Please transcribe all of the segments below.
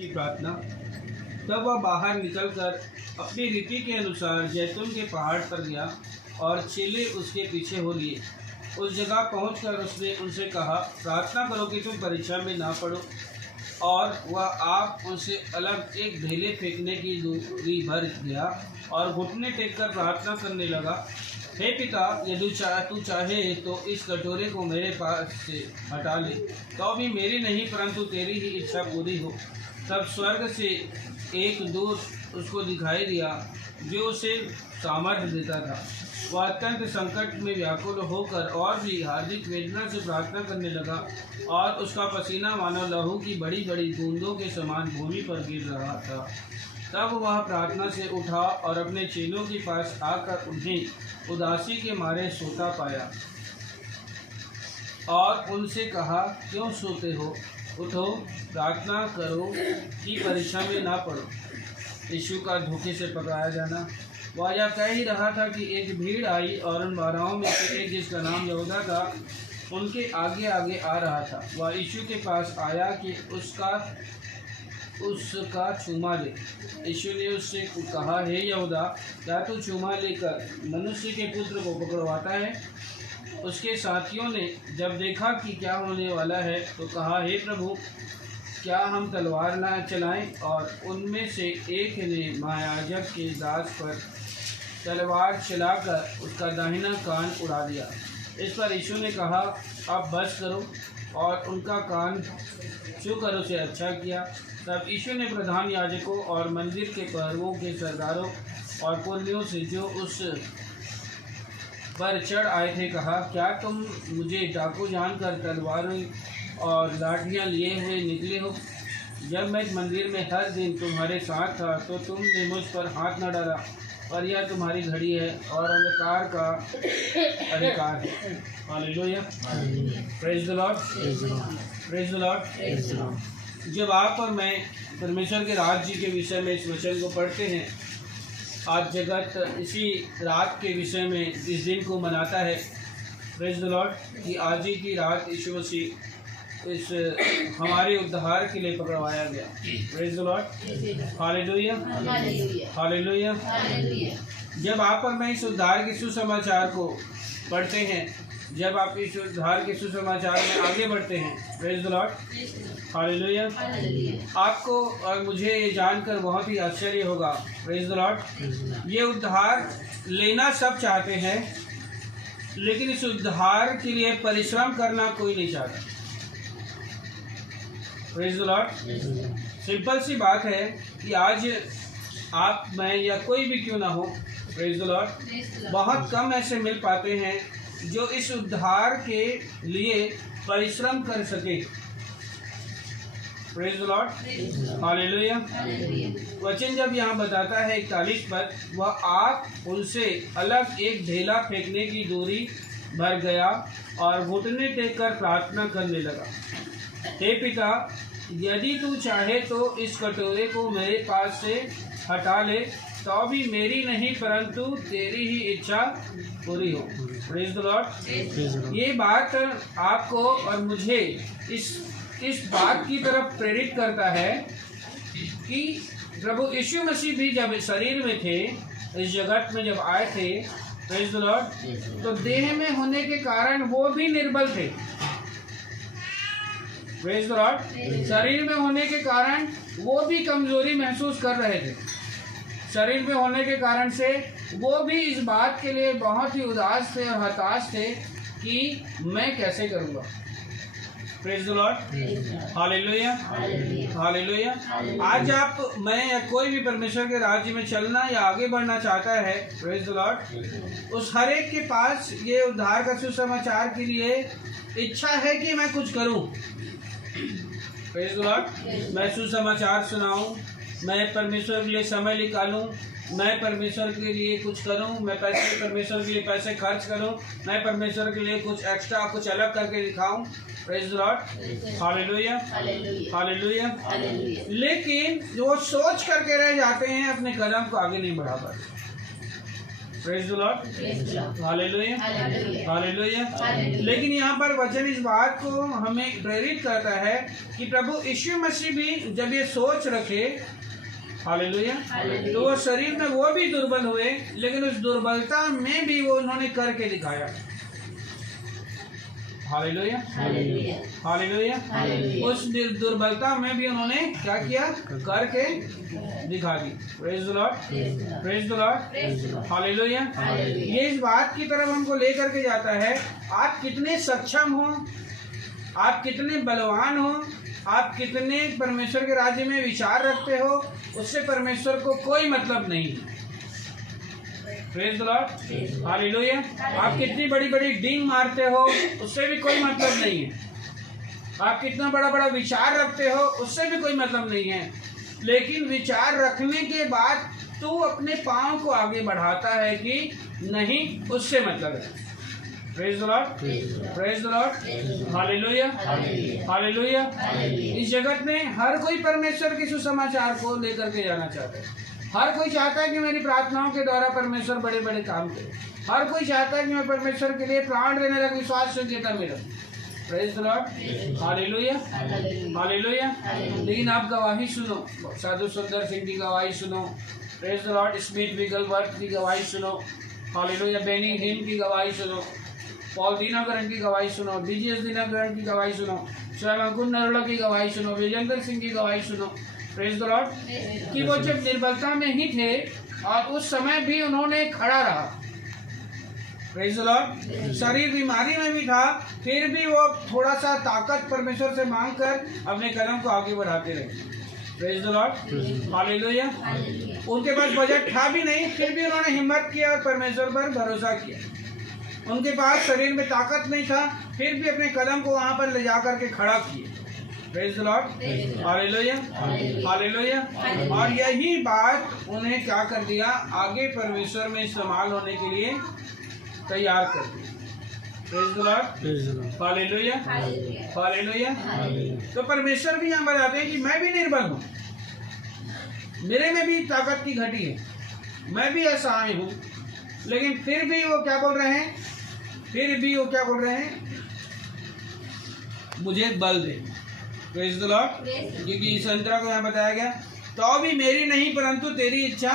की प्रार्थना। तब वह बाहर निकलकर अपनी रीति के अनुसार जैतून के पहाड़ पर गया और चेले उसके पीछे हो लिए। उस जगह पहुंचकर उसने उनसे कहा, प्रार्थना करो कि तुम परीक्षा में ना पड़ो। और वह आप उनसे अलग एक ढेले फेंकने की दूरी भर गया और घुटने टेक कर प्रार्थना करने लगा, हे पिता, यदि तू चाहे तो इस कटोरे को मेरे पास से हटा ले, तो भी मेरी नहीं परंतु तेरी ही इच्छा पूरी हो। तब स्वर्ग से एक दूत उसको दिखाई दिया जो उसे सामर्थ्य देता था। वह अत्यंत संकट में व्याकुल होकर और भी हार्दिक वेदना से प्रार्थना करने लगा और उसका पसीना मानो लहू की बड़ी बड़ी बूंदों के समान भूमि पर गिर रहा था। तब वह प्रार्थना से उठा और अपने चेलों के पास आकर उन्हें उदासी के मारे सोता पाया और उनसे कहा, क्यों सोते हो? उठो, प्रार्थना करो कि परीक्षा में ना पड़ो। यीशु का धोखे से पकड़ाया जाना। वह यह कह ही रहा था कि एक भीड़ आई और उन 12 में से एक, जिसका नाम यहूदा था, उनके आगे आगे आ रहा था। वह यीशु के पास आया कि उसका चूमा ले। यीशु ने उससे कहा, हे यहूदा, क्या तू चूमा लेकर मनुष्य के पुत्र को पकड़वाता है? उसके साथियों ने जब देखा कि क्या होने वाला है तो कहा, हे प्रभु, क्या हम तलवार ना चलाएं? और उनमें से एक ने महायाजक के दास पर तलवार चलाकर उसका दाहिना कान उड़ा दिया। इस पर यीशु ने कहा, अब बस करो, और उनका कान छूकर उसे अच्छा किया। तब यीशु ने प्रधान याजकों और मंदिर के पहरुओं के सरदारों और पुर्नियों से जो उस पर चढ़ आए थे कहा, क्या तुम मुझे डाकू जानकर तलवारें और लाठियाँ लिए हुए निकले हो? जब मैं मंदिर में हर दिन तुम्हारे साथ था तो तुमने मुझ पर हाथ न डाला, और यह तुम्हारी घड़ी है और अंधकार का अधिकार है। Hallelujah, praise the lord, praise the Lord. जब आप और मैं परमेश्वर के राज्य के विषय में इस वचन को पढ़ते हैं, आज जगत इसी रात के विषय में इस दिन को मनाता है, प्रेज द लॉर्ड, कि आज ही की रात यीशु मसीह इस हमारे उद्धार के लिए पकड़वाया गया। Praise the lord, hallelujah, hallelujah. जब आप और मैं इस उद्धार के सुसमाचार को पढ़ते हैं, जब आप इस उद्धार के सुसमाचार में आगे बढ़ते हैं, प्रेज द लॉर्ड, हालेलुया, आपको और मुझे ये जानकर बहुत ही आश्चर्य होगा, प्रेज द लॉर्ड, ये उद्धार लेना सब चाहते हैं, लेकिन इस उद्धार के लिए परिश्रम करना कोई नहीं चाहता। Praise the Lord. सिंपल सी बात है कि आज आप, मैं या कोई भी क्यों ना हो, प्रेज द लॉर्ड, बहुत कम ऐसे मिल पाते हैं जो इस उद्धार के लिए परिश्रम कर सके। Praise the lord, hallelujah. वचन जब यहाँ बताता है 41 पर, वह आप उनसे अलग एक ढेला फेंकने की दूरी भर गया और घुटने टेक कर प्रार्थना करने लगा, हे पिता, यदि तू चाहे तो इस कटोरे को मेरे पास से हटा ले, तो भी मेरी नहीं परंतु तेरी ही इच्छा पूरी हो। Praise the Lord. ये बात आपको और मुझे इस बात की तरफ प्रेरित करता है कि प्रभु यीशु मसीह भी जब शरीर में थे, इस जगत में जब आए थे, प्रेज द लॉर्ड, तो देह में होने के कारण वो भी निर्बल थे। Praise the Lord. शरीर में होने के कारण वो भी कमजोरी महसूस कर रहे थे। शरीर में होने के कारण से वो भी इस बात के लिए बहुत ही उदास थे और हताश थे कि मैं कैसे करूँगा। Praise the lord, hallelujah, hallelujah. आज आप, मैं या कोई भी परमेश्वर के राज्य में चलना या आगे बढ़ना चाहता है, प्रेज द लॉर्ड, उस हर एक के पास ये उद्धार का सुसमाचार के लिए इच्छा है कि मैं कुछ करूं। प्रेज द लॉर्ड, मैं सुसमाचार सुनाऊं, मैं परमेश्वर के लिए समय निकालूं, मैं परमेश्वर के लिए कुछ करूं, मैं परमेश्वर के लिए पैसे खर्च करूं, मैं परमेश्वर के लिए कुछ एक्स्ट्रा, कुछ अलग करके दिखाऊं। Praise the lord, hallelujah, hallelujah. लेकिन जो सोच करके रह जाते हैं, अपने कदम को आगे नहीं बढ़ा पाते। Praise the lord, hallelujah, hallelujah. लेकिन यहाँ पर वचन इस बात को हमें प्रेरित करता है कि प्रभु यीशु मसीह भी जब ये सोच रखे, हालेलुया, तो वो शरीर में वो भी दुर्बल हुए, लेकिन उस दुर्बलता में भी वो उन्होंने करके दिखाया। Hallelujah, hallelujah. उस दुर्बलता में भी उन्होंने क्या किया, करके दिखा दी। Praise the lord, praise the lord, hallelujah. ये इस बात की तरफ हमको लेकर के जाता है, आप कितने सक्षम हो, आप कितने बलवान हो, आप कितने परमेश्वर के राज्य में विचार रखते हो, उससे परमेश्वर को कोई मतलब नहीं। Praise the lord, hallelujah. आप कितनी बड़ी बड़ी डींग मारते हो, उससे भी कोई मतलब नहीं है। आप कितना बड़ा बड़ा विचार रखते हो, उससे भी कोई मतलब नहीं है। लेकिन विचार रखने के बाद तू अपने पाँव को आगे बढ़ाता है कि नहीं, उससे मतलब है। Praise the lord, praise the lord, hallelujah, hallelujah. इस जगत में हर कोई परमेश्वर के सुसमाचार को लेकर के जाना चाहता है। हर कोई चाहता है कि मेरी प्रार्थनाओं के द्वारा परमेश्वर बड़े बड़े काम करे। हर कोई चाहता है कि मैं परमेश्वर के लिए प्राण देने लग विश्वास योग्यता में रहूं। Praise the lord, hallelujah, hallelujah. लेकिन आप गवाही सुनो, साधु सुंदर सिंह की गवाही सुनो, प्रेज द लॉर्ड, स्मिथ विगलवर्थ की गवाही सुनो, हालेलुया, बेनी हिन की गवाही सुनो, पॉल दीनाकरण की गवाही सुनो, बीजीएस दीनाकरण की गवाही सुनो, स्वयं अंकुर नरोला की गवाही सुनो, विजेंद्र सिंह की गवाही सुनो। प्रेज द लॉर्ड, कि वो जब निर्बलता में ही थे और उस समय भी उन्होंने खड़ा रहा। प्रेज द लॉर्ड, शरीर बीमारी में भी था, फिर भी वो थोड़ा सा ताकत परमेश्वर से मांगकर अपने कदम को आगे बढ़ाते रहे। Praise the lord, hallelujah. उनके पास बजट था भी नहीं, फिर भी उन्होंने हिम्मत किया और परमेश्वर पर भरोसा किया। उनके पास शरीर में ताकत नहीं था, फिर भी अपने कदम को वहां पर ले जाकर के खड़ा किए। Praise the lord, hallelujah, hallelujah. और यही बात उन्हें क्या कर दिया, आगे परमेश्वर में इस्तेमाल होने के लिए तैयार कर दिया। Praise the lord, hallelujah, hallelujah. तो परमेश्वर भी यहाँ बताते हैं कि मैं भी निर्बल हूँ, मेरे में भी ताकत की घटी है, मैं भी असहाय हूँ, लेकिन फिर भी वो क्या बोल रहे हैं, फिर भी वो क्या बोल रहे हैं, मुझे बल दे। प्रेज द लॉर्ड, क्योंकि इस संतरा को यहाँ बताया गया, तो भी मेरी नहीं परंतु तेरी इच्छा,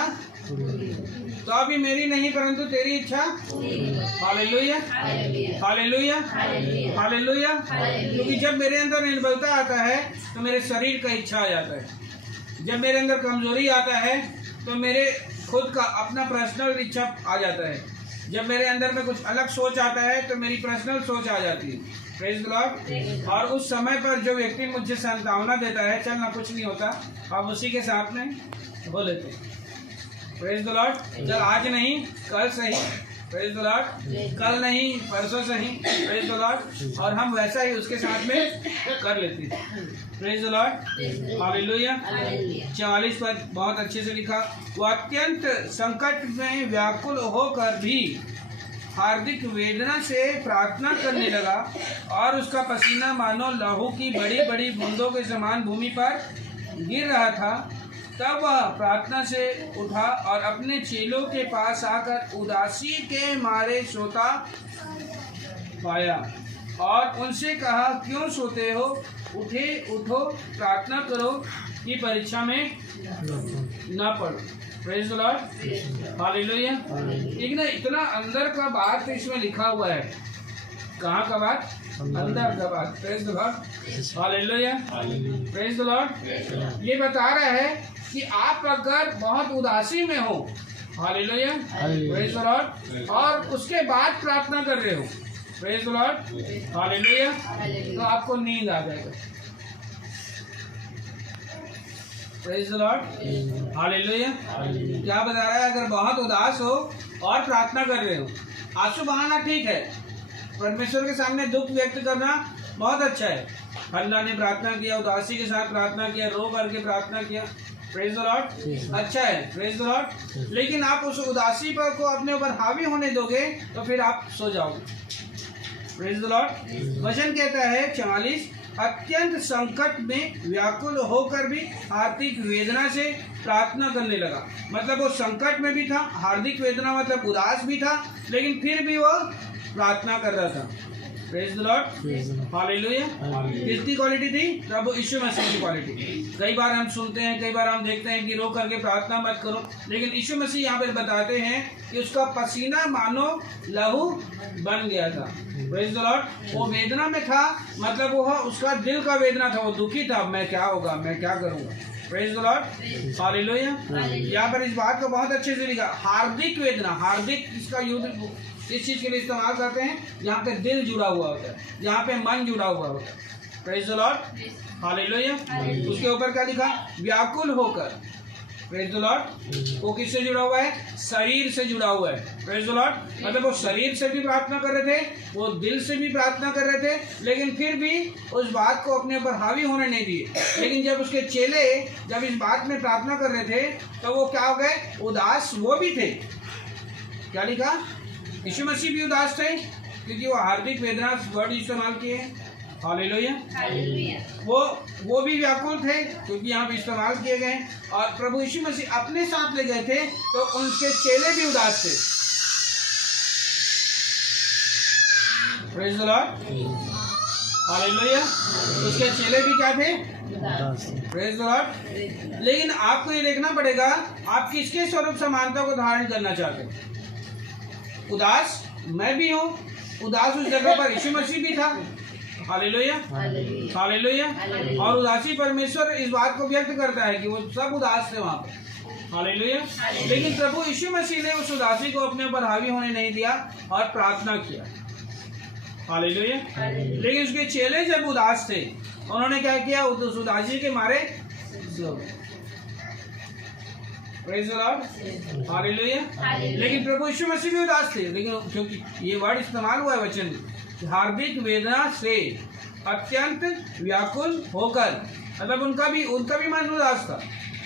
तो भी मेरी नहीं परंतु तेरी इच्छा। Hallelujah, hallelujah, hallelujah. क्योंकि जब मेरे अंदर निर्बलता आता है तो मेरे शरीर का इच्छा आ जाता है, जब मेरे अंदर कमजोरी आता है तो मेरे खुद का अपना पर्सनल इच्छा आ जाता है, जब मेरे अंदर में कुछ अलग सोच आता है तो मेरी पर्सनल सोच आ जाती है। Praise the Lord. और उस समय पर जो व्यक्ति मुझे सांत्वना देता है, चलना कुछ नहीं होता, आप उसी के साथ में हो लेते हैं। प्रेज द लॉर्ड, चल आज नहीं कल सही, प्रेज द लॉर्ड, कल नहीं परसों सही, प्रेज द लॉर्ड, और हम वैसा ही उसके साथ में कर लेते हैं। Praise the lord, hallelujah. 44 पद बहुत अच्छे से लिखा, वो अत्यंत संकट में व्याकुल होकर भी हार्दिक वेदना से प्रार्थना करने लगा और उसका पसीना मानो लहू की बड़ी बड़ी बूंदों के समान भूमि पर गिर रहा था। तब वह प्रार्थना से उठा और अपने चेलों के पास आकर उदासी के मारे सोता पाया और उनसे कहा, क्यों सोते हो, उठो प्रार्थना करो कि परीक्षा में न पड़ो। Praise the lord, hallelujah. एक ना इतना अंदर का बात इसमें लिखा हुआ है, कहाँ का बात, अंदर का बात। Praise the lord, hallelujah, praise the Lord. ये बता रहा है कि आप अगर बहुत उदासी में हो, हालेलुया, प्रेज द लॉर्ड, और उसके बाद प्रार्थना कर रहे हो, प्रेज द लॉर्ड, हालेलुया, तो आपको नींद आ जाएगा। Praise the lord, hallelujah. क्या बता रहा है, अगर बहुत उदास हो और प्रार्थना कर रहे हो, आंसू बहाना ठीक है, परमेश्वर के सामने दुख व्यक्त करना बहुत अच्छा है। हन्ना ने प्रार्थना किया, उदासी के साथ प्रार्थना किया, रो करके प्रार्थना किया, प्रेज द लॉर्ड, अच्छा है, प्रेज द लॉर्ड। लेकिन आप उस उदासी पर को अपने ऊपर हावी होने दोगे तो फिर आप सो जाओगे। Praise the Lord. वचन कहता है 44 अत्यंत संकट में व्याकुल होकर भी हार्दिक वेदना से प्रार्थना करने लगा। मतलब वो संकट में भी था, हार्दिक वेदना मतलब उदास भी था, लेकिन फिर भी वो प्रार्थना कर रहा था। Praise the lord, hallelujah. किसकी क्वालिटी थी? प्रभु यीशु मसीह की क्वालिटी। कई बार हम सुनते हैं, कई बार हम देखते हैं कि रो करके प्रार्थना मत करो, लेकिन यीशु मसीह यहाँ पर बताते हैं कि उसका पसीना मानो लहू बन गया था। Praise the Lord. वो वेदना में था, मतलब वो उसका दिल का वेदना था, वो दुखी था, मैं क्या होगा, मैं क्या करूँगा। Praise the lord, hallelujah. यहाँ पर इस बात को बहुत अच्छे से लिखा, हार्दिक वेदना। हार्दिक इसका युद्ध इस चीज के लिए इस्तेमाल करते हैं जहाँ पे दिल जुड़ा हुआ होता है, जहाँ पे मन जुड़ा हुआ होता है। Praise the lord, hallelujah. उसके ऊपर क्या लिखा? व्याकुल होकर। Praise the Lord. वो किससे जुड़ा हुआ है? शरीर से जुड़ा हुआ है। Praise the Lord. मतलब वो शरीर से भी प्रार्थना कर रहे थे, वो दिल से भी प्रार्थना कर रहे थे, लेकिन फिर भी उस बात को अपने ऊपर हावी होने नहीं दिए। लेकिन जब उसके चेले जब इस बात में प्रार्थना कर रहे थे तो वो क्या हो गए? उदास वो भी थे। क्या लिखा? यीशु मसीह भी उदास थे, क्योंकि वो हार्दिक वेदना वर्ड इस्तेमाल किए। हालेलुया। वो भी व्याकुल थे, क्योंकि यहाँ पे इस्तेमाल किए गए। और प्रभु यीशु मसीह अपने साथ ले गए थे, तो उनके चेले भी उदास थे। Praise the lord, hallelujah. उसके चेले भी क्या थे? Praise the Lord. लेकिन आपको ये देखना पड़ेगा, आप किसके स्वरूप समानता को धारण करना चाहते हैं? उदास मैं भी हूँ, उदास उस जगह पर यीशु मसीह भी था। Hallelujah, hallelujah. और उदासी परमेश्वर इस बात को व्यक्त करता है कि वो सब उदास थे वहाँ पे। हालेलुया। लेकिन प्रभु यीशु मसीह ने उस उदासी को अपने ऊपर हावी होने नहीं दिया और प्रार्थना किया। हालेलुया। लेकिन उसके चेले जब उदास थे, उन्होंने क्या किया? उस उदासी के मारे प्रेज द लॉर्ड, हालेलुया। लेकिन प्रभु यीशु मसीह भी उदास थे, लेकिन क्योंकि ये वर्ड इस्तेमाल हुआ है वचन में, हार्दिक वेदना से अत्यंत व्याकुल होकर, मतलब उनका भी मन उदास था,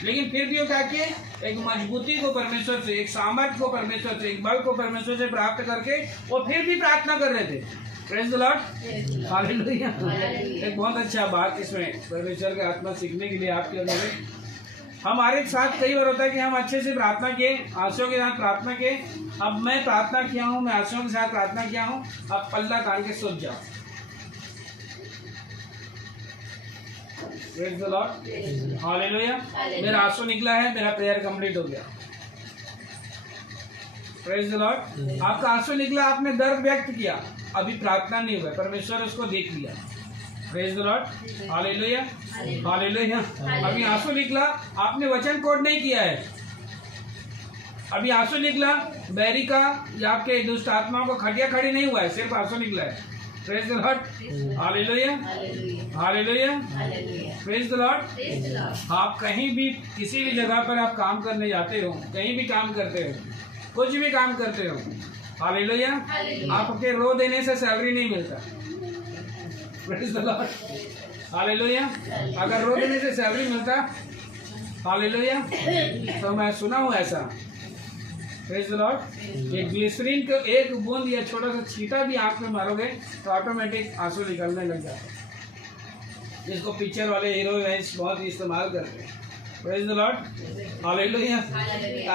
लेकिन फिर भी वो क्या किए? एक मजबूती को परमेश्वर से, एक सामर्थ्य को परमेश्वर से, एक बल को परमेश्वर से प्राप्त करके वो फिर भी प्रार्थना कर रहे थे। Praise the lord, hallelujah. एक बहुत अच्छा बात इसमें परमेश्वर के आत्मा सीखने के लिए आपके अंदर हमारे साथ कई बार होता है कि हम अच्छे से प्रार्थना किए, आंसुओं के साथ प्रार्थना किए, अब मैं प्रार्थना किया हूँ, मैं आंसुओं के साथ प्रार्थना किया हूँ, अब पल्ला तान के सोच जाओ। Praise the lord, hallelujah. मेरा आंसू निकला है, मेरा प्रेयर कंप्लीट हो गया। Praise the Lord. आपका आंसू निकला, आपने दर्द व्यक्त किया, अभी प्रार्थना नहीं हुआ, परमेश्वर उसको देख लिया। Praise the lord, hallelujah, hallelujah. अभी आंसू निकला, आपने वचन कोड नहीं किया है, अभी आंसू निकला, बैरी का या आपके दुष्ट आत्माओं को खटिया खड़ी नहीं हुआ है, सिर्फ आंसू निकला है। Praise the lord, hallelujah, hallelujah. Praise the Lord. आप कहीं भी किसी भी जगह पर आप काम करने जाते हो, कहीं भी काम करते हो, कुछ भी काम करते हो, हालेलुया, आपके रो देने से सैलरी नहीं मिलता। Praise the lord, hallelujah. अगर रो देने से सैलरी मिलता, हालेलुया, तो मैं सुना हूँ ऐसा। Praise the Lord. एक ग्लिसरीन को एक बूंद या छोटा सा छींटा भी आंख में मारोगे तो ऑटोमेटिक आंसू निकलने लग जाता है, जिसको पिक्चर वाले हीरो बहुत इस्तेमाल करते हैं। Praise the lord, hallelujah.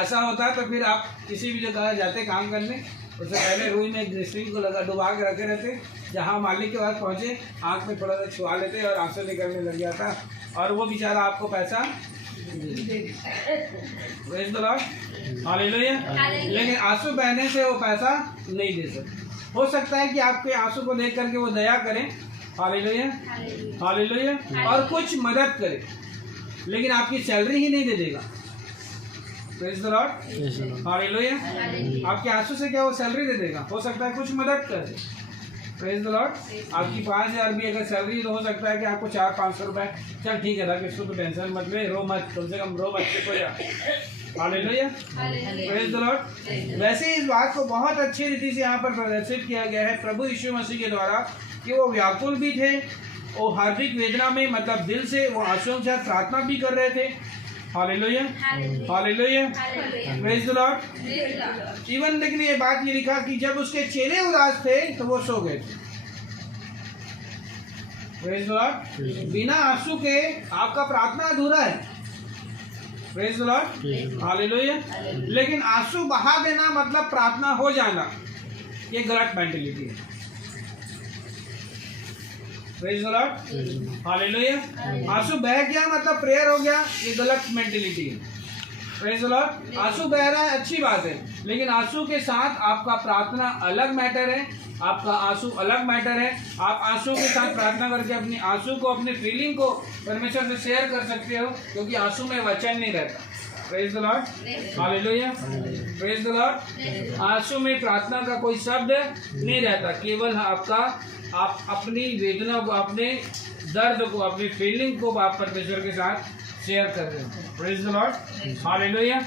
ऐसा होता है तो फिर आप किसी भी जगह जाते काम करने, उससे पहले रूई में ग्लिसरीन को डुबा के रखे रहते, जहाँ मालिक के पास पहुँचे आंख में थोड़ा सा छुआ लेते और आंसू निकलने लग जाता, और वो बेचारा आपको पैसा। Praise the lord, hallelujah. लेकिन आंसू बहने से वो पैसा नहीं दे सकते। हो सकता है कि आपके आंसू को देख करके वो दया करें, हालेलुया, हालेलुया, और कुछ मदद करे, लेकिन आपकी सैलरी ही नहीं दे देगा। Praise the lord, hallelujah. आपके आंसू से क्या वो सैलरी दे देगा? हो सकता है कुछ मदद कर दे। Praise the Lord. आपकी 5,000 भी अगर सैलरी, तो हो सकता है कि आपको 400-500 रुपए, चल ठीक है रख, इसको तो टेंशन मत ले, रो मत, कम से कम रो मत, चुप हो जा। Hallelujah, praise the Lord. वैसे इस बात को बहुत अच्छी रीति से यहाँ पर प्रदर्शित किया गया है प्रभु यीशु मसीह के द्वारा कि वो व्याकुल भी थे, वो हार्दिक वेदना में, मतलब दिल से वो आंसुओं के साथ प्रार्थना भी कर रहे थे। Hallelujah, hallelujah, praise the Lord. Even लेकिन ये बात ये लिखा कि जब उसके चेले उदास थे तो वो सो गए थे। Praise the Lord. बिना आंसू के आपका प्रार्थना अधूरा है। Praise the lord, hallelujah. लेकिन आंसू बहा देना मतलब प्रार्थना हो जाना, ये गलत मेंटेलिटी है। Praise the lord, hallelujah. आंसू बह गया मतलब प्रेयर हो गया, ये गलत मेंटेलिटी है। Praise the Lord. आंसू बह रहा है अच्छी बात है, लेकिन आंसू के साथ आपका प्रार्थना अलग मैटर है, आपका आंसू अलग मैटर है। आप आंसू के साथ प्रार्थना करके अपनी आंसू को, अपनी फीलिंग को परमेश्वर से शेयर कर सकते हो, क्योंकि आंसू में वचन नहीं रहता। Praise the lord, hallelujah. Praise the Lord. आंसू में प्रार्थना का कोई शब्द नहीं रहता, केवल आप अपनी वेदना को, अपने दर्द को, अपनी फीलिंग को आप परमेश्वर के साथ शेयर कर रहे हो। Praise the lord, hallelujah,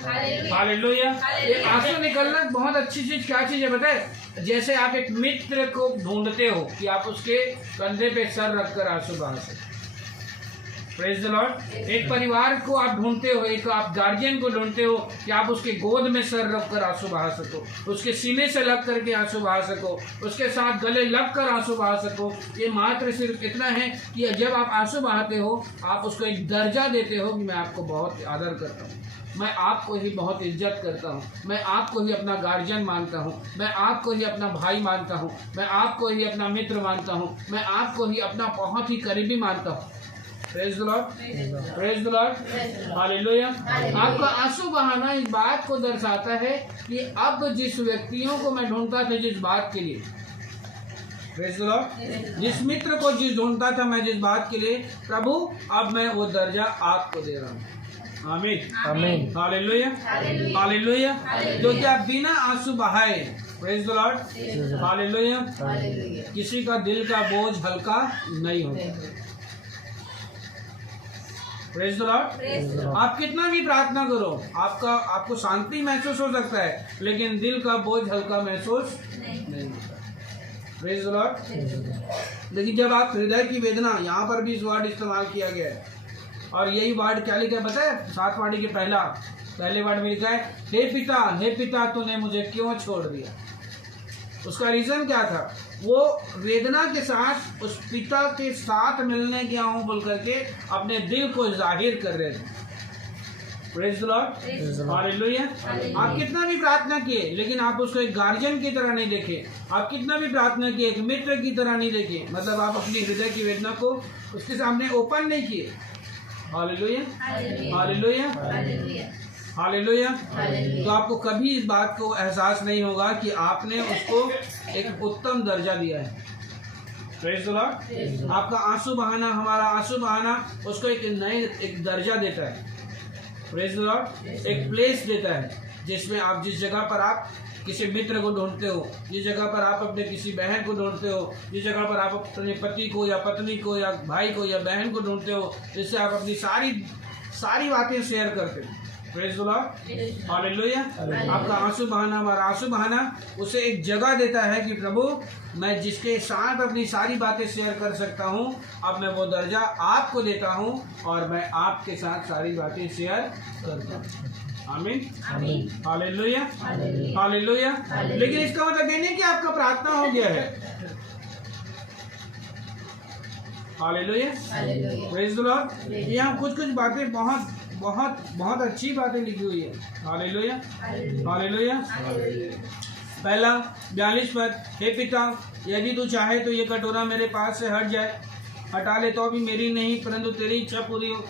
hallelujah. ये आंसू निकलना बहुत अच्छी चीज, क्या चीज है बताए? जैसे आप एक मित्र को ढूंढते हो कि आप उसके कंधे पे सर रखकर आंसू बहा सको। Praise the Lord. एक परिवार को आप ढूंढते हो, एक आप गार्जियन को ढूंढते हो कि आप उसके गोद में सर रखकर आंसू बहा सको, उसके सीने से लग करके आंसू बहा सको, उसके साथ गले लग कर आंसू बहा सको। ये मात्र सिर्फ इतना है कि जब आप आंसू बहाते हो, आप उसको एक दर्जा देते हो कि मैं आपको बहुत आदर करता हूँ, मैं आपको ही बहुत इज्जत करता हूँ, मैं आपको ही अपना गार्जियन मानता हूँ, मैं आपको ही अपना भाई मानता हूँ, मैं आपको ही अपना मित्र मानता हूँ, मैं आपको ही अपना बहुत ही करीबी मानता हूँ। Praise the lord, praise the lord, hallelujah. आपका आंसू बहाना इस बात को दर्शाता है कि अब जिस व्यक्तियों को मैं ढूंढता था, जिस बात के लिए, प्रेज द लॉर्ड, जिस मित्र को जिस ढूंढता था मैं, जिस बात के लिए, प्रभु अब मैं वो दर्जा आपको दे रहा हूँ। आमीन, आमीन, हालेलुया, हालेलुया। क्योंकि आप बिना आंसू बहाए, प्रेज द लॉर्ड, हालेलुया, किसी का दिल का बोझ हल्का नहीं होता। Praise the Lord. आप कितना भी प्रार्थना करो, आपको शांति महसूस हो सकता है, लेकिन दिल का बोझ हल्का महसूस नहीं होता। Praise the Lord. लेकिन जब आप हृदय की वेदना, यहाँ पर भी इस वर्ड इस्तेमाल किया गया है, और यही वर्ड क्या लिखा है पता है? 7 वाणी के पहले वर्ड में लिखा है, हे पिता तूने मुझे क्यों छोड़ दिया। उसका रीजन क्या था? वो वेदना के साथ उस पिता के साथ मिलने गया हूं बोल करके अपने दिल को जाहिर कर रहे थे। Praise the lord, hallelujah. आप कितना भी प्रार्थना किए, लेकिन आप उसको एक गार्जियन की तरह नहीं देखे, आप कितना भी प्रार्थना किए एक मित्र की तरह नहीं देखे, मतलब आप अपनी हृदय की वेदना को उसके सामने ओपन नहीं किए। Hallelujah, hallelujah, hallelujah. तो आपको कभी इस बात को एहसास नहीं होगा कि आपने उसको एक उत्तम दर्जा दिया है। Praise the Lord. आपका आंसू बहाना, हमारा आंसू बहाना उसको एक दर्जा देता है। Praise the Lord. एक प्लेस देता है जिसमें आप, जिस जगह पर आप किसी मित्र को ढूंढते हो, जिस जगह पर आप अपने किसी बहन को ढूंढते हो, जिस जगह पर आप अपने पति को या पत्नी को या भाई को या बहन को ढूंढते हो, जिससे आप अपनी सारी बातें शेयर करते हो। Praise the lord, hallelujah. आपका आंसू बहाना, हमारा आंसू बहाना उसे एक जगह देता है कि प्रभु मैं जिसके साथ अपनी सारी बातें शेयर कर सकता हूँ, अब मैं वो दर्जा आपको देता हूँ और मैं आपके साथ सारी बातें शेयर करता हूँ। आमीन, आमीन, हालेलुया, हालेलुया। लेकिन इसका मतलब ये नहीं कि आपका प्रार्थना हो गया है। Hallelujah, praise the Lord. यहाँ कुछ बातें बहुत अच्छी बातें लिखी हुई है। Hallelujah, hallelujah. पहला 42 पद, हे पिता यदि तू चाहे तो ये कटोरा मेरे पास से हट जाए, हटा ले तो भी मेरी नहीं परंतु तेरी इच्छा पूरी हो।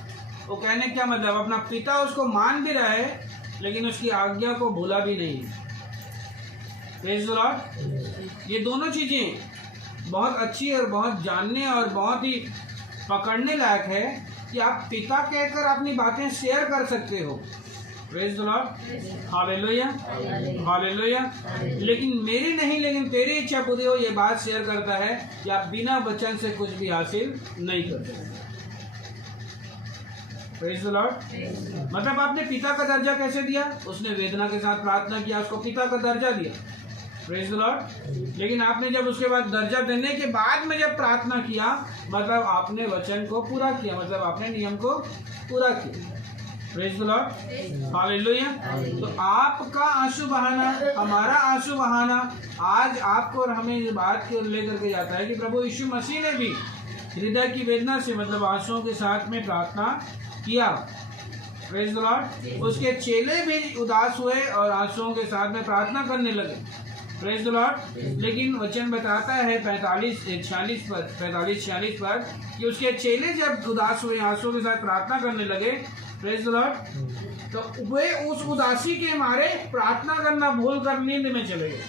वो कहने क्या मतलब, अपना पिता उसको मान भी रहा है लेकिन उसकी आज्ञा को भूला भी नहीं। Praise the Lord. ये दोनों चीजें बहुत अच्छी और बहुत जानने और बहुत ही पकड़ने लायक है कि आप पिता कहकर अपनी बातें शेयर कर सकते हो। Praise the lord, hallelujah, hallelujah. लेकिन मेरी नहीं लेकिन तेरी इच्छा पूरी हो, ये बात शेयर करता है कि आप बिना वचन से कुछ भी हासिल नहीं करते। Praise the Lord. मतलब आपने पिता का दर्जा कैसे दिया? उसने वेदना के साथ प्रार्थना किया, उसको पिता का दर्जा दिया। Praise the Lord. लेकिन आपने जब उसके बाद दर्जा देने के बाद में जब प्रार्थना किया, मतलब आपने वचन को पूरा किया, मतलब आपने नियम को पूरा किया। Praise the lord, hallelujah. तो आपका आंसू बहाना, हमारा आंसू बहाना आज आपको और हमें इस बात को लेकर के जाता है कि प्रभु यीशु मसीह ने भी हृदय की वेदना से मतलब आंसुओं के साथ में प्रार्थना किया। Praise the Lord. उसके चेले भी उदास हुए और आंसुओं के साथ में प्रार्थना करने लगे। Praise the Lord. लेकिन वचन बताता है 45-46 पर कि उसके चेले जब उदास हुए, आंसुओं के साथ प्रार्थना करने लगे, प्रेज द लॉर्ड, तो वे उस उदासी के मारे प्रार्थना करना भूल कर नींद में चले गए।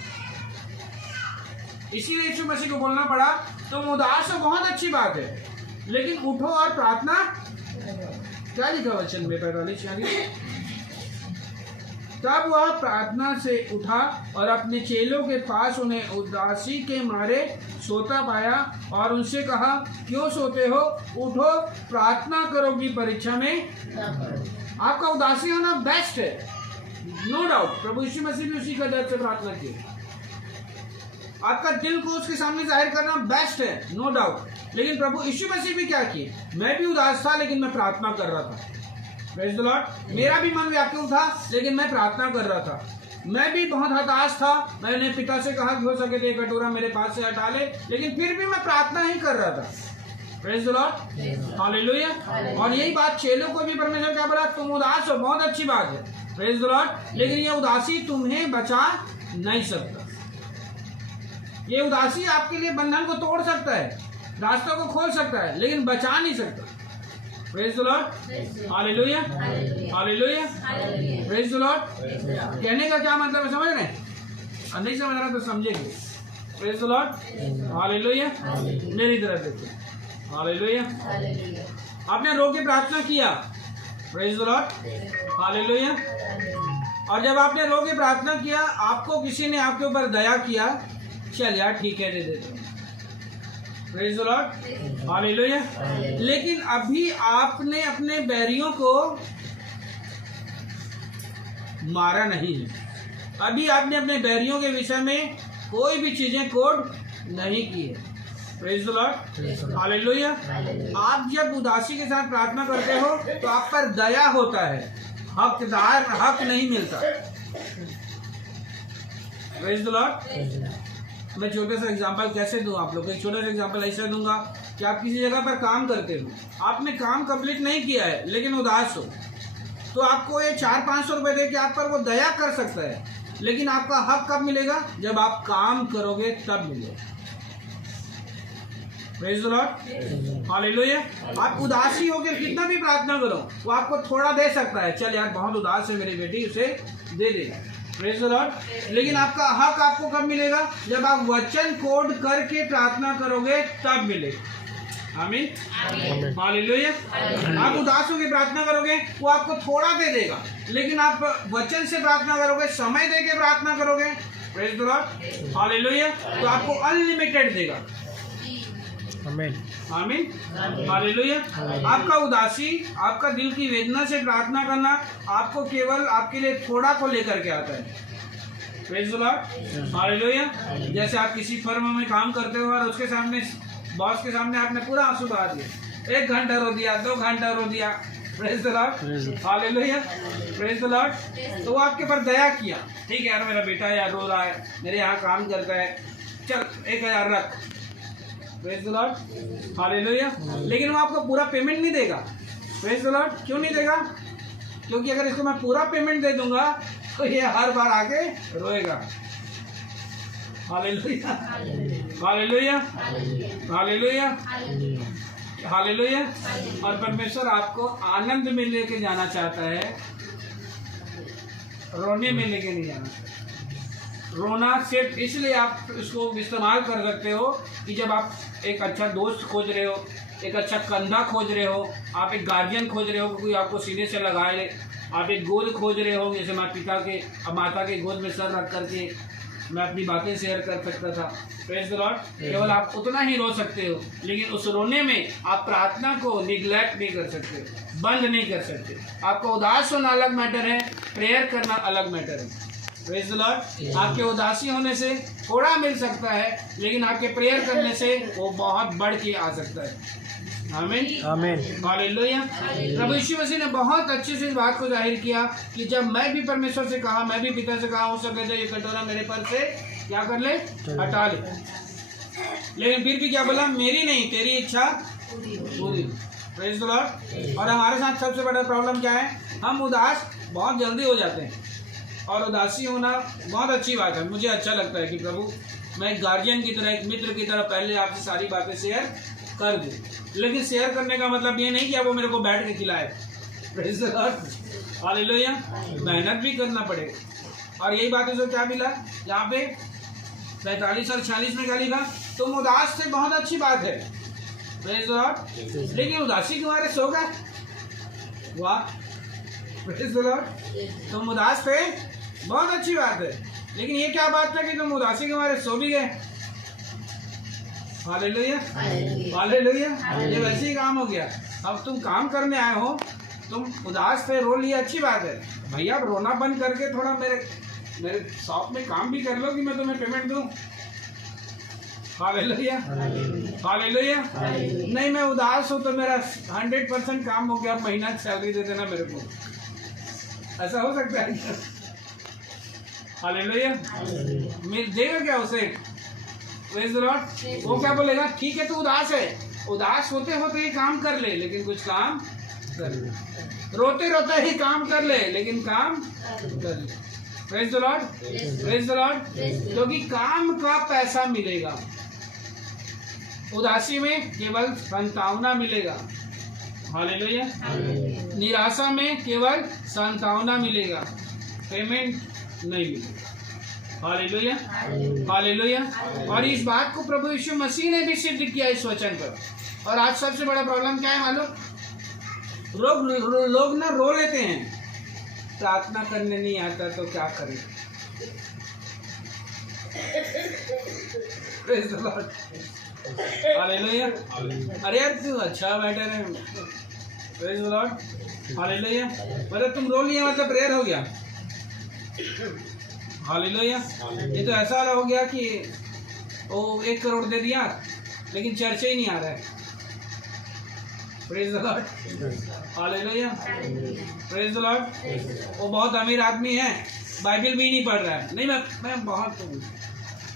इसीलिए यीशु मसीह को बोलना पड़ा तुम उदास हो, बहुत अच्छी बात है, लेकिन उठो और प्रार्थना। क्या लिखा वचन में 45-46? तब वह प्रार्थना से उठा और अपने चेलों के पास उन्हें उदासी के मारे सोता पाया और उनसे कहा, क्यों सोते हो? उठो, प्रार्थना करो कि परीक्षा में। आपका उदासी होना बेस्ट है, नो डाउट। प्रभु यीशु मसीह भी उसी का डर से प्रार्थना की। आपका दिल को उसके सामने जाहिर करना बेस्ट है, नो डाउट। लेकिन प्रभु यीशु मसीह भी क्या किए? मैं भी उदास था लेकिन मैं प्रार्थना कर रहा था। Praise the Lord. मेरा भी मन व्याकुल था लेकिन मैं प्रार्थना कर रहा था। मैं भी बहुत हताश था, मैंने पिता से कहा कि हो सके तो ये कटोरा मेरे पास से हटा ले, लेकिन फिर भी मैं प्रार्थना ही कर रहा था। Praise the lord, hallelujah. और यही बात चेलों को भी परमेश्वर क्या बोला, तुम उदास हो, बहुत अच्छी बात है, प्रेज द लॉर्ड, लेकिन ये उदासी तुम्हें बचा नहीं सकता। ये उदासी आपके लिए बंधन को तोड़ सकता है, रास्तों को खोल सकता है, लेकिन बचा नहीं सकता। Praise the lord, hallelujah, hallelujah, praise the Lord. कहने का क्या मतलब है, समझ रहे हैं? नहीं समझ रहा तो समझेंगे। Praise the lord, hallelujah. मेरी तरफ देखिए, हालेलुया। आपने रो के प्रार्थना किया, प्रेज द लॉर्ड, हालेलुया। और जब आपने रो के प्रार्थना किया, आपको किसी ने आपके ऊपर दया किया, चल यार ठीक है, दे देते हैं, प्रेज द लॉर्ड, हालेलुया। लेकिन अभी आपने अपने बैरियों को मारा नहीं है, अभी आपने अपने बैरियों के विषय में कोई भी चीजें कोड नहीं की है। Praise the lord, hallelujah. आप जब उदासी के साथ प्रार्थना करते हो तो आप पर दया होता है, हकदार हक नहीं मिलता। Praise the Lord. मैं छोटा सा एग्जांपल कैसे दूं आप लोग को? एक छोटा सा एग्जांपल ऐसा दूंगा कि आप किसी जगह पर काम करते हो, आपने काम कंप्लीट नहीं किया है लेकिन उदास हो, तो आपको ये 400-500 रुपए दे के आप पर वो दया कर सकता है, लेकिन आपका हक कब मिलेगा? जब आप काम करोगे तब मिलेगा। Praise the lord, hallelujah. आप उदासी होकर कितना भी प्रार्थना करो, वो आपको थोड़ा दे सकता है, चल यार बहुत उदास है मेरी बेटी, उसे दे देगा। Praise the Lord. लेकिन आपका हक आपको कब मिलेगा? जब आप वचन कोड करके प्रार्थना करोगे तब मिलेगा। आमीन, हालेलुया। आप उदास होकर प्रार्थना करोगे, वो आपको थोड़ा दे देगा, लेकिन आप वचन से प्रार्थना करोगे, समय दे के प्रार्थना करोगे, प्रेज द लॉर्ड, हालेलुया, तो आपको अनलिमिटेड देगा। आमीन, आमीन, हालेलुया। आपका उदासी, आपका दिल की वेदना से प्रार्थना करना आपको केवल आपके लिए थोड़ा को लेकर के आता है। Praise the lord, hallelujah. जैसे आप किसी फर्म में काम करते हो और उसके सामने, बॉस के सामने आपने पूरा आंसू बहा दिया, 1 घंटा रो दिया, 2 घंटा रो दिया, praise the lord, hallelujah, praise the Lord, तो वो आपके पर दया किया, ठीक है यार मेरा बेटा यार रो रहा है, मेरे यहाँ काम करता है, चल 1000 रख, प्रेज द लॉर्ड, हालेलुया। लेकिन वो आपको पूरा पेमेंट नहीं देगा। Praise the Lord. क्यों नहीं देगा? क्योंकि अगर इसको मैं पूरा पेमेंट दे दूंगा तो ये हर बार आके रोएगा। Hallelujah, hallelujah, hallelujah, hallelujah. और परमेश्वर आपको आनंद में लेके जाना चाहता है, रोने में लेके नहीं जाना चाहता। रोना सिर्फ इसलिए आप इसको इस्तेमाल कर सकते हो कि जब आप एक अच्छा दोस्त खोज रहे हो, एक अच्छा कंधा खोज रहे हो, आप एक गार्जियन खोज रहे हो, कोई आपको सीने से लगाए, आप एक गोद खोज रहे हो, जैसे मैं पिता के अब माता के गोद में सर रख करके मैं अपनी बातें शेयर कर सकता था। Praise the Lord. केवल आप उतना ही रो सकते हो, लेकिन उस रोने में आप प्रार्थना को निग्लेक्ट नहीं कर सकते, बंद नहीं कर सकते। आपका उदास होना अलग मैटर है, प्रेयर करना अलग मैटर है। Praise the Lord. आपके उदासी होने से थोड़ा मिल सकता है, लेकिन आपके प्रेयर करने से वो बहुत बढ़ के आ सकता है। आमीन, आमीन, हालेलुया। प्रभु यीशु मसीह ने बहुत अच्छे से इस बात को जाहिर किया कि जब मैं भी परमेश्वर से कहा, मैं भी पिता से कहा, हो सके तो ये कटोरा मेरे पर से क्या कर ले, हटा ले, लेकिन फिर भी क्या बोला, मेरी नहीं तेरी इच्छा पूरी। Praise the Lord. और हमारे साथ सबसे बड़ा प्रॉब्लम क्या है, हम उदास बहुत जल्दी हो जाते हैं। और उदासी होना बहुत अच्छी बात है, मुझे अच्छा लगता है कि प्रभु मैं एक गार्जियन की तरह, एक मित्र की तरह पहले आपसे सारी बातें शेयर कर दूं। लेकिन शेयर करने का मतलब ये नहीं कि अब वो मेरे को बैठ के खिलाए। Praise the lord, hallelujah. मेहनत भी करना पड़ेगा। और यही बातें जो क्या मिला यहाँ पे 45 और 46 में क्या लिखा, तुम उदास से बहुत अच्छी बात है। Praise the Lord. लेकिन उदासी के मारे सो गए, वाह। Praise the Lord. तुम उदास थे, बहुत अच्छी बात है, लेकिन ये क्या बात है कि तुम उदासी के मारे सो भी गए। Hallelujah, hallelujah. ये वैसे ही काम हो गया। अब तुम काम करने आए हो, तुम उदास थे, रो लिए, अच्छी बात है भैया। अब रोना बंद करके थोड़ा मेरे शॉप में काम भी कर लो कि मैं तुम्हें पेमेंट दूं। Hallelujah, hallelujah. नहीं, मैं उदास हूं तो मेरा 100% काम हो गया, महीना सैलरी दे देना मेरे को, ऐसा हो सकता है? हालेलुया। मिल देगा क्या उसे? Praise the Lord. वो क्या बोलेगा, ठीक है तू उदास है, उदास होते होते ही काम कर ले, लेकिन कुछ काम कर ले। रोते रोते ही काम कर ले, लेकिन काम कर ले। Praise the lord, praise the Lord. क्योंकि काम का पैसा मिलेगा, उदासी में केवल संतावना मिलेगा। हालेलुया। निराशा में केवल संतावना मिलेगा, पेमेंट नहीं मिलेगा। Hallelujah, hallelujah. और इस बात को प्रभु यीशु मसीह ने भी सिद्ध किया इस वचन पर। और आज सबसे बड़ा प्रॉब्लम क्या है मालूम, लोग ना रो लेते हैं, प्रार्थना करने नहीं आता तो क्या करें। Praise the lord, hallelujah. अरे यार तू अच्छा बैठे रहे। Praise the lord, hallelujah. मतलब तुम रो लिए मतलब प्रेयर हो गया। हालेलुया। ये तो ऐसा हो गया कि वो 1 करोड़ दे दिया, लेकिन चर्चे ही नहीं आ रहा है। Praise the lord, hallelujah, praise the Lord. वो बहुत अमीर आदमी है, बाइबल भी नहीं पढ़ रहा है। नहीं, मैं बहुत,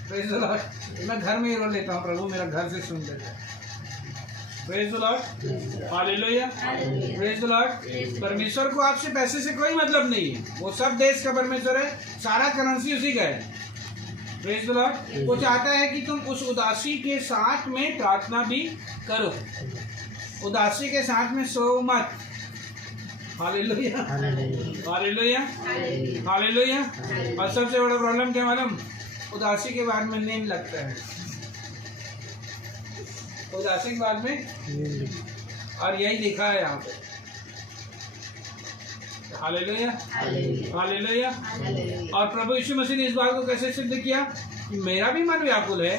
प्रेज द लॉर्ड, मैं घर में ही रो लेता हूँ, प्रभु मेरा घर से सुन लेता है। Praise the lord, hallelujah, praise the Lord. परमेश्वर को आपसे पैसे से कोई मतलब नहीं है, वो सब देश का परमेश्वर है, सारा करेंसी उसी का है। Praise the Lord. वो चाहता है कि तुम उस उदासी के साथ में प्रार्थना भी करो, उदासी के साथ में सो मत। Hallelujah, hallelujah, hallelujah. और सबसे बड़ा प्रॉब्लम क्या मालूम, उदासी के बाद में नींद लगता है, उदासी के बाद में। और यही लिखा है यहाँ पे। Hallelujah, hallelujah. और प्रभु यीशु मसीह ने इस बात को कैसे सिद्ध किया कि मेरा भी मन व्याकुल है,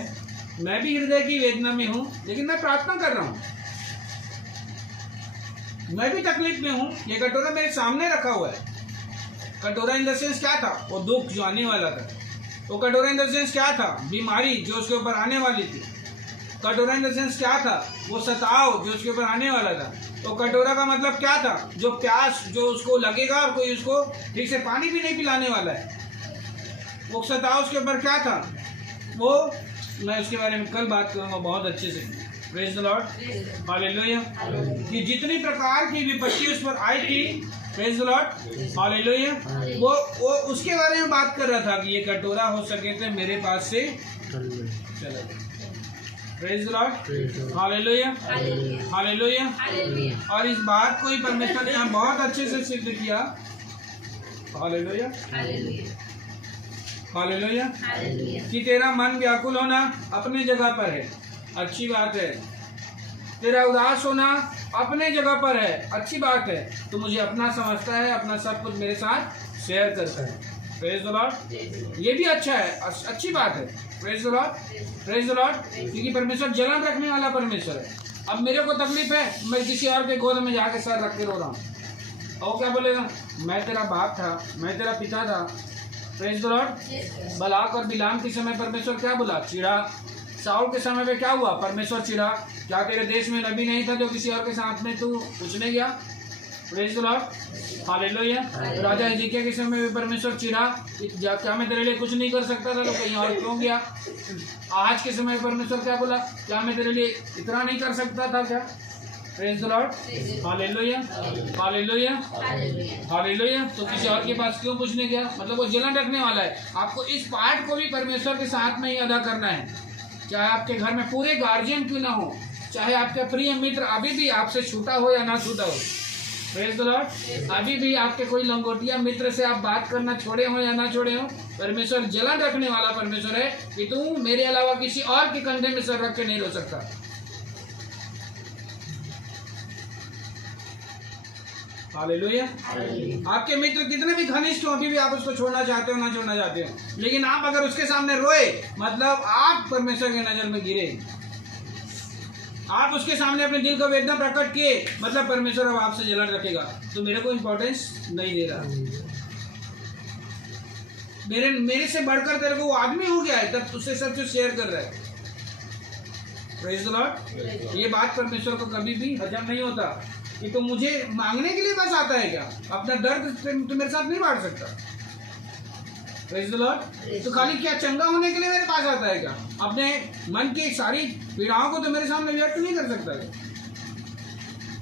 मैं भी हृदय की वेदना में हूँ, लेकिन मैं प्रार्थना कर रहा हूँ, मैं भी तकलीफ में हूँ। ये कटोरा मेरे सामने रखा हुआ है। कटोरा इन द सेंस क्या था, वो दुख जो आने वाला था। वो कटोरा इन द सेंस क्या था, बीमारी जो उसके ऊपर आने वाली थी। कटोरा इन द सेंस क्या था, वो सताव जो उसके ऊपर आने वाला था। तो कटोरा का मतलब क्या था, जो प्यास जो उसको लगेगा और कोई उसको ठीक से पानी भी नहीं पिलाने वाला है। वो सताव उसके ऊपर क्या था, वो मैं उसके बारे में कल बात करूँगा बहुत अच्छे से। Praise the lord, hallelujah. कि जितनी प्रकार की विपत्ति उस पर आई थी, प्रेज द लॉर्ड, हालेलुया, वो उसके बारे में बात कर रहा था कि ये कटोरा हो सके तो मेरे पास से चला। Praise the lord, hallelujah, hallelujah. और इस बात को ही परमेश्वर ने यहाँ बहुत अच्छे से सिद्ध किया। Hallelujah, hallelujah. कि तेरा मन व्याकुल होना अपने जगह पर है, अच्छी बात है। तेरा उदास होना अपने जगह पर है, अच्छी बात है। तो मुझे अपना समझता है, अपना सब कुछ मेरे साथ शेयर करता है। प्रेज द लॉर्ड, ये भी अच्छा है, अच्छी बात है। Praise the lord, praise the Lord. क्योंकि परमेश्वर जलन रखने वाला परमेश्वर है। अब मेरे को तकलीफ है, मैं किसी और के गोद में जाके सर रख के रो रहा हूँ, और क्या बोलेगा, मैं तेरा बाप था, मैं तेरा पिता था। Praise the Lord. बलाक और बिलाम के समय परमेश्वर क्या बोला, चिढ़ा। साउल के समय पे क्या हुआ, परमेश्वर चिढ़ा। क्या तेरे देश में नबी नहीं था जो किसी और के साथ में तू पूछने गया? Praise the lord, hallelujah. राजा हिजकिय्याह के समय में परमेश्वर चिढ़ा, क्या मैं तेरे लिए कुछ नहीं कर सकता था, तो कहीं और क्यों गया? आज के समय परमेश्वर क्या बोला, क्या मैं तेरे लिए इतना नहीं कर सकता था क्या? Praise the lord, hallelujah, hallelujah, hallelujah. तो किसी और के पास क्यों पूछने गया? मतलब वो जलन रखने वाला है। आपको इस पार्ट को भी परमेश्वर के साथ में ही अदा करना है, चाहे आपके घर में पूरे गार्जियन क्यों ना हो, चाहे आपका प्रिय मित्र अभी भी आपसे छूटा हो या ना छूटा हो। प्रेज़ द लॉर्ड, अभी भी आपके कोई लंगोटिया मित्र से आप बात करना छोड़े हो या ना छोड़े हो, परमेश्वर जलन रखने वाला परमेश्वर है कि तू मेरे अलावा किसी और के कंधे में सर रख के नहीं रो सकता। हालेलुया। आपके मित्र कितने भी घनिष्ठ हो, अभी भी आप उसको छोड़ना चाहते हो ना छोड़ना चाहते हो, लेकिन आप अगर उसके सामने रोए, मतलब आप परमेश्वर की नजर में गिरे। आप उसके सामने अपने दिल का वेदना प्रकट किए, मतलब परमेश्वर अब आपसे जलन रखेगा। तो मेरे को इंपॉर्टेंस नहीं दे रहा, मेरे से बढ़कर तेरे को वो आदमी हो गया है, तब उससे सब कुछ शेयर कर रहा है। Praise the Lord. ये बात परमेश्वर को कभी भी हजम नहीं होता कि तो मुझे मांगने के लिए बस आता है क्या? अपना दर्द तो मेरे साथ नहीं बांट सकता। Praise the Lord. तो खाली क्या चंगा होने के लिए मेरे पास आता है क्या? अपने मन की सारी पीड़ाओं को तो मेरे सामने व्यक्त नहीं कर सकता है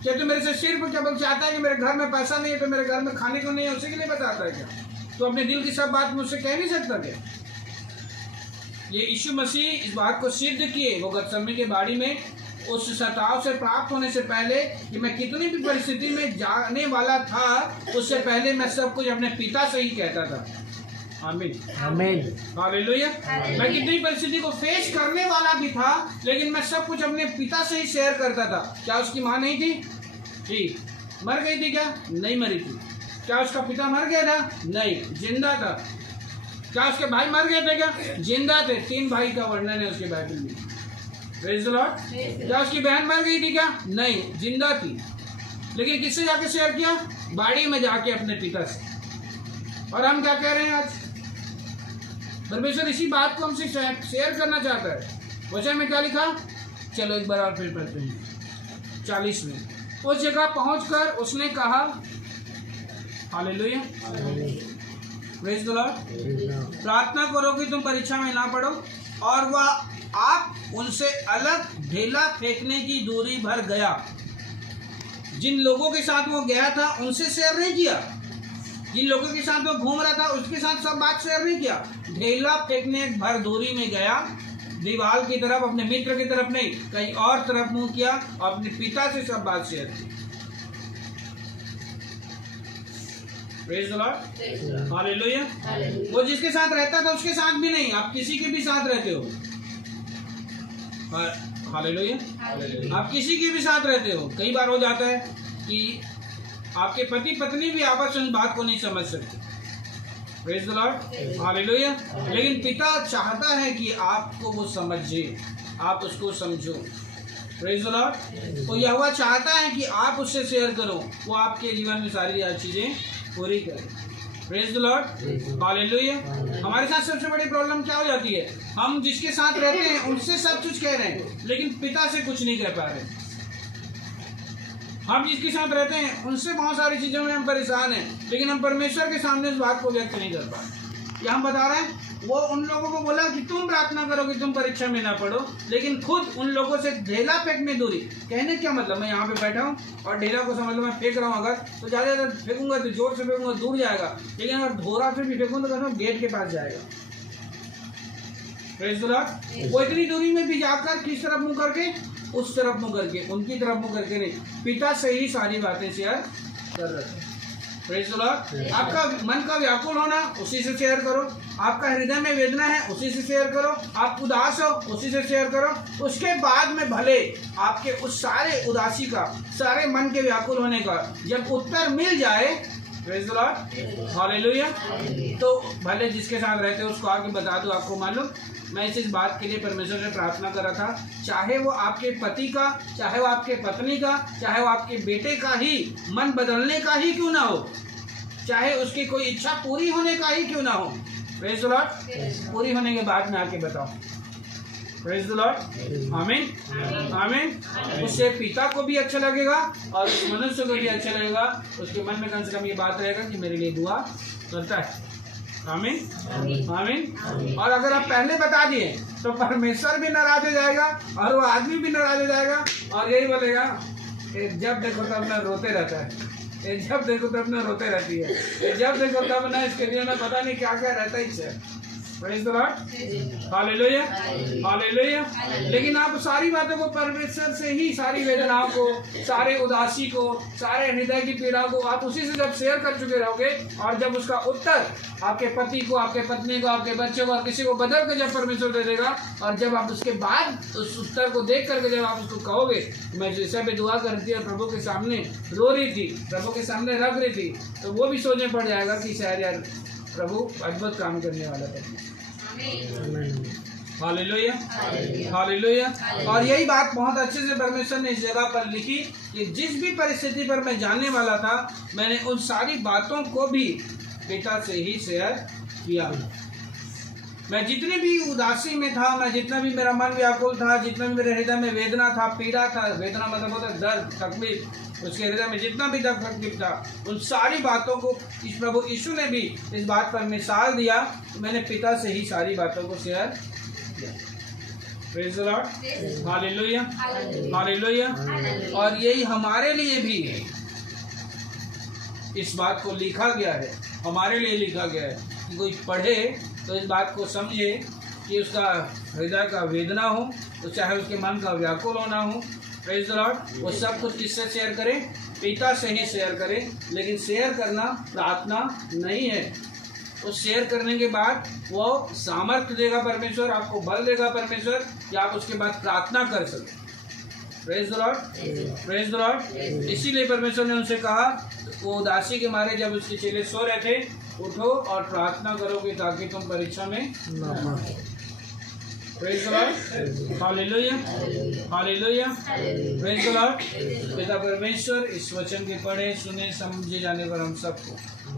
क्या? तो मेरे से सिर्फ क्या चाहता है कि मेरे घर में पैसा नहीं है तो मेरे घर में खाने को नहीं है, उसी के लिए बताता है क्या? तो अपने दिल की सब बात मुझसे कह नहीं सकता क्या? ये यीशु मसीह इस बात को सिद्ध किए, वो गतसमनी के बाड़ी में उस सताव से प्राप्त होने से पहले कि मैं कितनी भी परिस्थिति में जाने वाला था, उससे पहले मैं सब कुछ अपने पिता से ही कहता था। आमीन, आमीन, हालेलुया। मैं कितनी परिस्थिति को फेस करने वाला भी था, लेकिन मैं सब कुछ अपने पिता से ही शेयर करता था। क्या उसकी माँ नहीं थी? थी। मर गई थी क्या? नहीं मरी थी। क्या उसका पिता मर गया था? नहीं, जिंदा था। क्या उसके भाई मर गए थे क्या? जिंदा थे। 3 भाई का वर्णन है उसके बाइबल में। Praise the Lord. क्या उसकी बहन मर गई थी क्या? नहीं, जिंदा थी। लेकिन किससे जाके शेयर किया? बाड़ी में जाके अपने पिता से। और हम क्या कह रहे हैं आज? परमेश्वर इसी बात को हमसे शेयर करना चाहता है। वचन में क्या लिखा? चलो एक बार और फिर पढ़ते हैं 40 में। उस जगह पहुंचकर उसने कहा, हालेलुया, प्रेज़ द लॉर्ड। प्रार्थना करो कि तुम परीक्षा में ना पड़ो। और वह आप उनसे अलग ढेला फेंकने की दूरी भर गया। जिन लोगों के साथ वो गया था उनसे शेयर नहीं किया, जिन लोगों के साथ वो घूम रहा था उसके साथ सब बात शेयर नहीं किया। ढेला फेंकने भर दूरी में गया, दीवार की तरफ, अपने मित्र की तरफ नहीं, कहीं और तरफ मुंह किया और अपने पिता से सब बात शेयर की। Praise the lord, hallelujah. वो जिसके साथ रहता था उसके साथ भी नहीं, आप किसी के भी साथ रहते हो। हालेलुया, आप किसी के भी साथ रहते हो। कई बार हो जाता है कि आपके पति पत्नी भी आपस में बात को नहीं समझ सकते। Praise the lord, hallelujah. लेकिन पिता चाहता है कि आपको वो समझे, आप उसको समझो। Praise the Lord. तो यहोवा चाहता है कि आप उससे शेयर करो, वो आपके जीवन में सारी चीजें पूरी करें। Praise the lord, hallelujah. हमारे साथ सबसे बड़ी प्रॉब्लम क्या हो जाती है? हम जिसके साथ रहते हैं उनसे सब कुछ कह रहे हैं, लेकिन पिता से कुछ नहीं कह पा रहे। हम जिसके साथ रहते हैं उनसे बहुत सारी चीजों में हम परेशान हैं, लेकिन हम परमेश्वर के सामने इस बात को व्यक्त नहीं कर पा रहे। ये हम बता रहे हैं, वो उन लोगों को बोला कि तुम प्रार्थना करो कि तुम परीक्षा में ना पढ़ो, लेकिन खुद उन लोगों से ढेला फेंकने दूरी। कहने क्या मतलब? मैं यहाँ पे बैठा हूँ और ढेला को समझ लो मैं फेंक रहा हूँ, अगर तो ज़्यादा फेंकूंगा तो जोर से फेंकूंगा दूर जाएगा, लेकिन अगर धोरा से भी फेंकूँ तो गेट के पास जाएगा। Praise the Lord. वो इतनी दूरी में भी जाकर किस तरफ मुँह करके? उस तरफ मुँह करके, उनकी तरफ मुँह करके नहीं, पिता से ही सारी बातें शेयर कर रहे थे। Praise the Lord. आपका मन का व्याकुल होना, उसी से शेयर करो। आपका हृदय में वेदना है, उसी से शेयर करो। आप उदास हो, उसी से शेयर करो। उसके बाद में भले आपके उस सारे उदासी का, सारे मन के व्याकुल होने का जब उत्तर मिल जाए, प्रेज़ द लॉर्ड, हालेलुया, तो भले जिसके साथ रहते हो उसको आके बता दो। आपको मालूम, मैं इस बात के लिए परमेश्वर से प्रार्थना कर रहा था, चाहे वो आपके पति का, चाहे वो आपके पत्नी का, चाहे वो आपके बेटे का ही मन बदलने का ही क्यों ना हो, चाहे उसकी कोई इच्छा पूरी होने का ही क्यों ना हो, प्रेज़ द लॉर्ड, पूरी होने के बाद में आके बताओ। प्रेज द लॉर्ड, आमीन आमीन। उससे पिता को भी अच्छा लगेगा और उस मनुष्य को भी अच्छा लगेगा। उसके मन में कम से कम ये बात रहेगा कि मेरे लिए दुआ करता है। आमीन आमीन। और अगर आप पहले बता दिए तो परमेश्वर भी नाराज हो जाएगा और वो आदमी भी नाराज हो जाएगा और यही बोलेगा जब देखो तब ना रोते रहता है, जब देखो तब ना रोते रहती है, जब देखो तब ना इसके लिए ना पता नहीं क्या क्या रहता ही है। Praise the lord, hallelujah hallelujah. लेकिन आप सारी बातों को परमेश्वर से ही, सारी वेदनाओं को, सारे उदासी को, सारे हृदय की पीड़ा को आप उसी से जब शेयर कर चुके रहोगे और जब उसका उत्तर आपके पति को, आपके पत्नी को, आपके बच्चों को और किसी को बदल कर जब परमेश्वर दे देगा और जब आप उसके बाद उस उत्तर को देख करके जब आप उसको कहोगे, मैं जैसे भी दुआ कर रही थी और प्रभु के सामने रो रही थी, प्रभु के सामने रख रही थी, तो वो भी सोचने पड़ जाएगा कि शायद यार प्रभु अद्भुत काम करने वाला है। Hallelujah hallelujah. और यही बात बहुत अच्छे से परमेश्वर ने इस जगह पर लिखी कि जिस भी परिस्थिति पर मैं जाने वाला था, मैंने उन सारी बातों को भी पिता से ही शेयर किया। मैं जितनी भी उदासी में था, मैं जितना भी मेरा मन व्याकुल था, जितना भी मेरे हृदय में वेदना था, पीड़ा था, वेदना मतलब होता है दर्द, तकलीफ, उसके हृदय में जितना भी दर्द तकलीफ था, उन सारी बातों को इस प्रभु यीशु ने भी इस बात पर मिसाल दिया। मैंने पिता से ही सारी बातों को शेयर किया। Praise the lord, hallelujah hallelujah. और यही हमारे लिए भी इस बात को लिखा गया है, हमारे लिए लिखा गया है कि कोई पढ़े तो इस बात को समझे कि उसका हृदय का वेदना हो, तो चाहे उसके मन का व्याकुल होना हो, प्रेज द लॉर्ड, वो सब कुछ किससे शेयर करे? पिता से ही शेयर करे। लेकिन शेयर करना प्रार्थना नहीं है। उस शेयर करने के बाद वो सामर्थ्य देगा परमेश्वर, आपको बल देगा परमेश्वर कि आप उसके बाद प्रार्थना कर सकें। Praise the lord, praise the Lord. इसीलिए परमेश्वर ने उनसे कहा, वो उदासी के मारे जब उसके चेले सो रहे थे, उठो और प्रार्थना करोगे ताकि तुम परीक्षा में praise the lord, hallelujah hallelujah, praise the Lord. पिता परमेश्वर इस वचन के पढ़े सुने समझे जाने पर हम सबको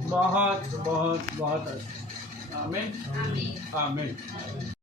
बहुत बहुत बहुत आमीन आमीन।